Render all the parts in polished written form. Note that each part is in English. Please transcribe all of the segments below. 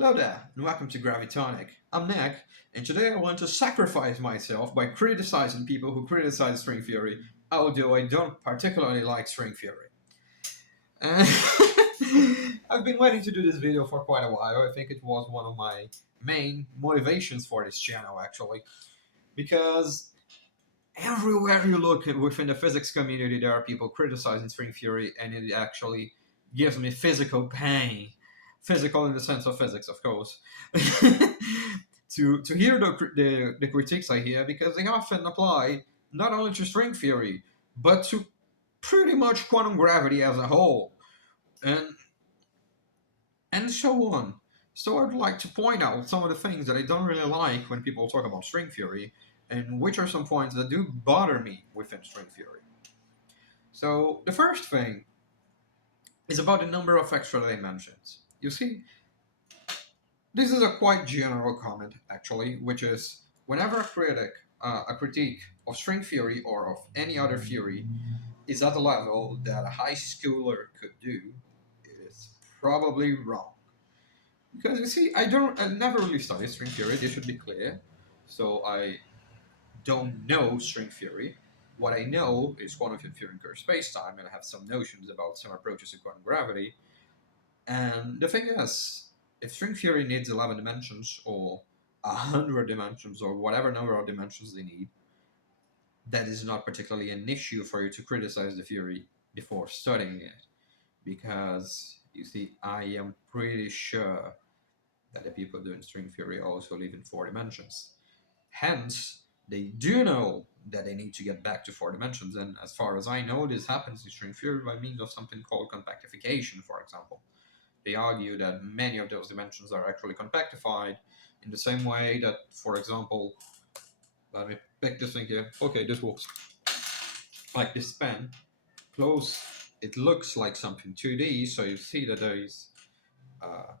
Hello there, and welcome to Gravitonic. I'm Nick, and today I want to sacrifice myself by criticizing people who criticize string theory, although I don't particularly like string theory. And I've been waiting to do this video for quite a while. I think it was one of my main motivations for this channel, actually, because everywhere you look within the physics community, there are people criticizing string theory, and it actually gives me physical pain. Physical in the sense of physics, of course. to hear the critiques I hear, because they often apply not only to string theory, but to pretty much quantum gravity as a whole, and and so on. So I'd like to point out some of the things that I don't really like when people talk about string theory, and which are some points that do bother me within string theory. So the first thing is about the number of extra dimensions. You see, this is a quite general comment, actually, which is whenever a critique of string theory or of any other theory is at a level that a high schooler could do, it is probably wrong. Because you see, I never really studied string theory. This should be clear. So I don't know string theory. What I know is quantum field theory and curved spacetime, and I have some notions about some approaches to quantum gravity. And the thing is, if string theory needs 11 dimensions or 100 dimensions or whatever number of dimensions they need, that is not particularly an issue for you to criticize the theory before studying it. Because, you see, I am pretty sure that the people doing string theory also live in 4 dimensions. Hence, they do know that they need to get back to 4 dimensions, and as far as I know, this happens in string theory by means of something called compactification, for example. They argue that many of those dimensions are actually compactified in the same way that, for example, let me pick this thing here. Okay, this works. Like this pen, close, it looks like something 2D, so you see that there is a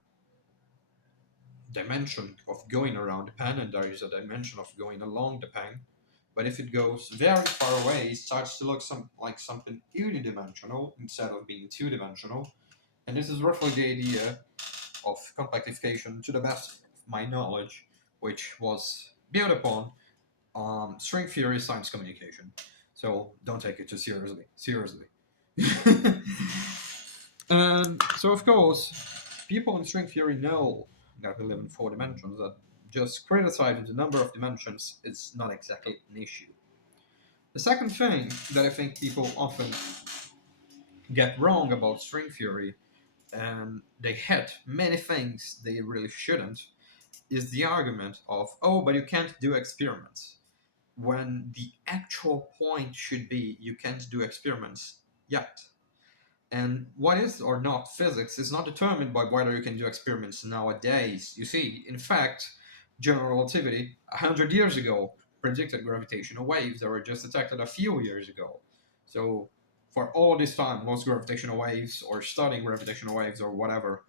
dimension of going around the pen and there is a dimension of going along the pen. But if it goes very far away, it starts to look like something unidimensional instead of being two-dimensional. And this is roughly the idea of compactification, to the best of my knowledge, which was built upon string theory science communication. So don't take it too seriously. Seriously. And so, of course, people in string theory know that we live in 4 dimensions, that just criticizing the number of dimensions is not exactly an issue. The second thing that I think people often get wrong about string theory, and they hit many things they really shouldn't, is the argument of, oh, but you can't do experiments. When the actual point should be, you can't do experiments yet. And what is or not physics is not determined by whether you can do experiments nowadays. You see, in fact, general relativity 100 years ago predicted gravitational waves that were just detected a few years ago. So, for all this time, most gravitational waves or studying gravitational waves or whatever,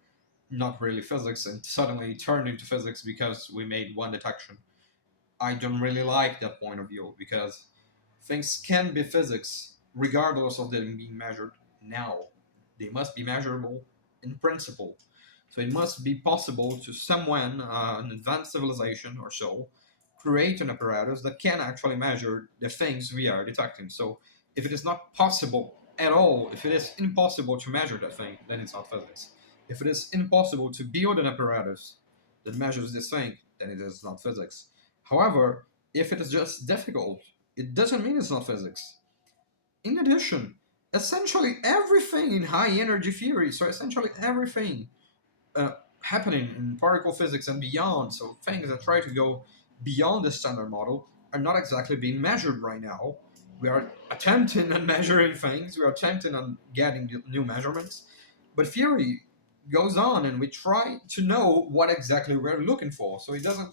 not really physics, and suddenly turned into physics because we made one detection. I don't really like that point of view because things can be physics regardless of them being measured now. They must be measurable in principle. So it must be possible to someone, an advanced civilization or so, create an apparatus that can actually measure the things we are detecting. So if it is not possible at all, if it is impossible to measure that thing, then it's not physics. If it is impossible to build an apparatus that measures this thing, then it is not physics. However, if it is just difficult, it doesn't mean it's not physics. In addition, essentially everything in high energy theory, so essentially everything uh, happening in particle physics and beyond, so things that try to go beyond the standard model, are not exactly being measured right now. We are attempting at measuring things, we are attempting on getting new measurements, but theory goes on and we try to know what exactly we're looking for. So it doesn't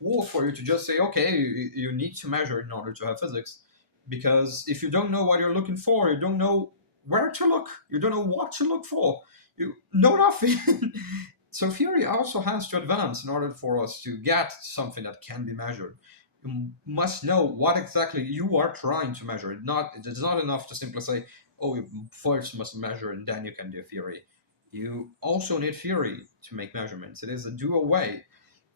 work for you to just say, okay, you need to measure in order to have physics. Because if you don't know what you're looking for, you don't know where to look, you don't know what to look for, you know nothing. So theory also has to advance in order for us to get something that can be measured. You must know what exactly you are trying to measure. It's not enough to simply say, oh, you first must measure and then you can do theory. You also need theory to make measurements. It is a dual way.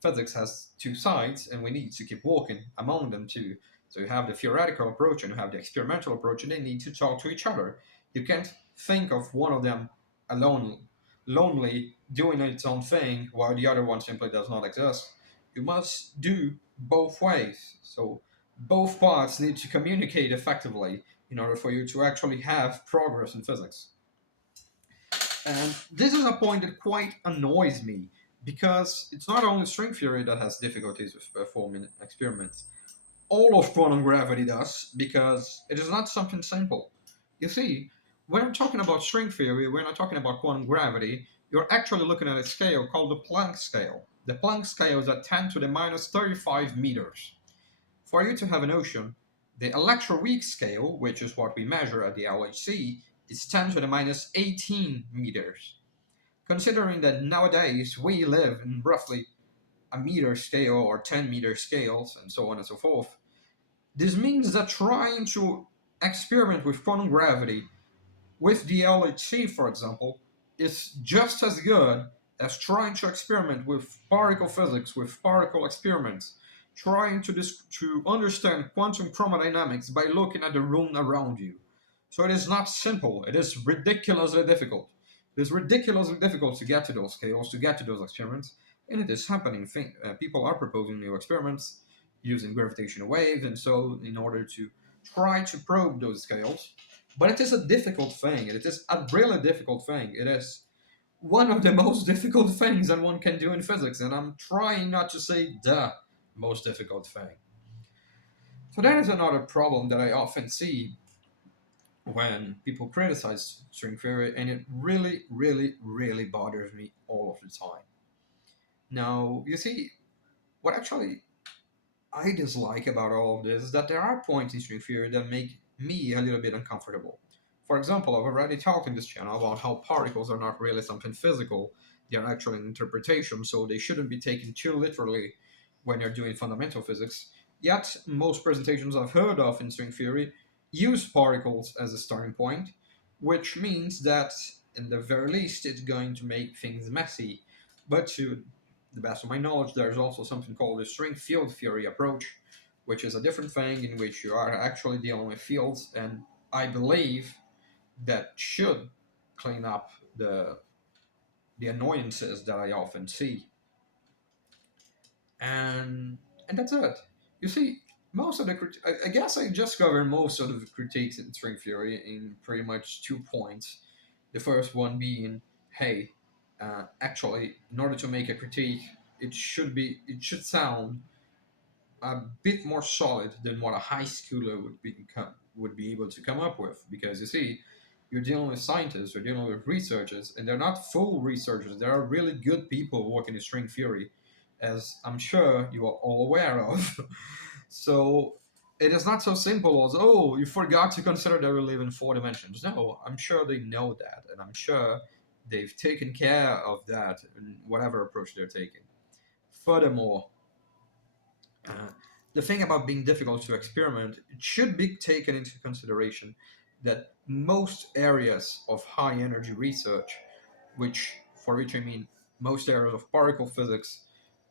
Physics has two sides, and we need to keep walking among them too. So you have the theoretical approach and you have the experimental approach, and they need to talk to each other. You can't think of one of them alone, lonely, doing its own thing, while the other one simply does not exist. You must do both ways. So both parts need to communicate effectively in order for you to actually have progress in physics. And this is a point that quite annoys me because it's not only string theory that has difficulties with performing experiments. All of quantum gravity does because it is not something simple. You see, when I'm talking about string theory, when I'm talking about quantum gravity, you're actually looking at a scale called the Planck scale. The Planck scale is at 10 to the minus 35 meters. For you to have a notion, the electroweak scale, which is what we measure at the LHC, is 10 to the minus 18 meters. Considering that nowadays we live in roughly a meter scale or 10-meter scales and so on and so forth, this means that trying to experiment with quantum gravity with the LHC, for example, is just as good as trying to experiment with particle physics, with particle experiments, trying to understand quantum chromodynamics by looking at the room around you. So it is not simple, it is ridiculously difficult. It is ridiculously difficult to get to those scales, to get to those experiments, and it is happening. People are proposing new experiments using gravitational waves, and so in order to try to probe those scales, but it is a difficult thing. It is a really difficult thing. It is one of the most difficult things that one can do in physics, and I'm trying not to say the most difficult thing. So that is another problem that I often see when people criticize string theory, and it really, really, really bothers me all of the time. Now, you see, what actually I dislike about all of this is that there are points in string theory that make me a little bit uncomfortable. For example, I've already talked in this channel about how particles are not really something physical, they are actually an interpretation, so they shouldn't be taken too literally when you're doing fundamental physics. Yet, most presentations I've heard of in string theory use particles as a starting point, which means that, in the very least, it's going to make things messy. But to the best of my knowledge, there's also something called the string field theory approach, which is a different thing in which you are actually dealing with fields, and I believe that should clean up the annoyances that I often see. And that's it. You see, most of the I guess I just covered most of the critiques in string theory in pretty much 2 points. The first one being, hey, actually, in order to make a critique, it should sound a bit more solid than what a high schooler would be able to come up with. Because you see, you're dealing with scientists, you're dealing with researchers, and they're not full researchers. There are really good people working in string theory, as I'm sure you are all aware of. So it is not so simple as, oh, you forgot to consider that we live in 4 dimensions. No, I'm sure they know that, and I'm sure they've taken care of that in whatever approach they're taking. Furthermore, uh, the thing about being difficult to experiment, it should be taken into consideration that most areas of high energy research, which for which I mean most areas of particle physics,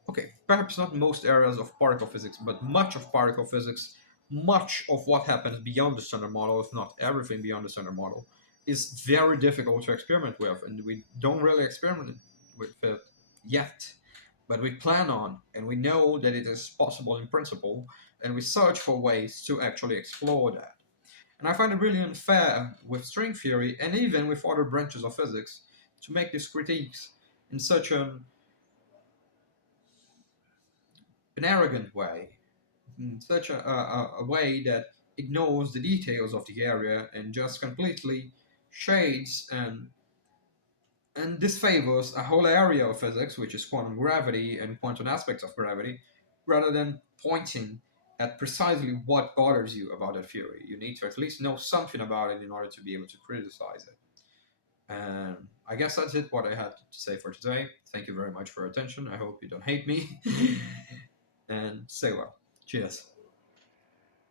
okay, perhaps not most areas of particle physics, but much of particle physics, much of what happens beyond the standard model, if not everything beyond the standard model, is very difficult to experiment with, and we don't really experiment with it yet. But we plan on, and we know that it is possible in principle, and we search for ways to actually explore that. And I find it really unfair with string theory, and even with other branches of physics, to make these critiques in such an arrogant way, in such a way that ignores the details of the area and just completely shades and disfavors a whole area of physics, which is quantum gravity and quantum aspects of gravity, rather than pointing at precisely what bothers you about that theory. You need to at least know something about it in order to be able to criticize it. And I guess that's it, what I had to say for today. Thank you very much for your attention. I hope you don't hate me. And stay well. Cheers.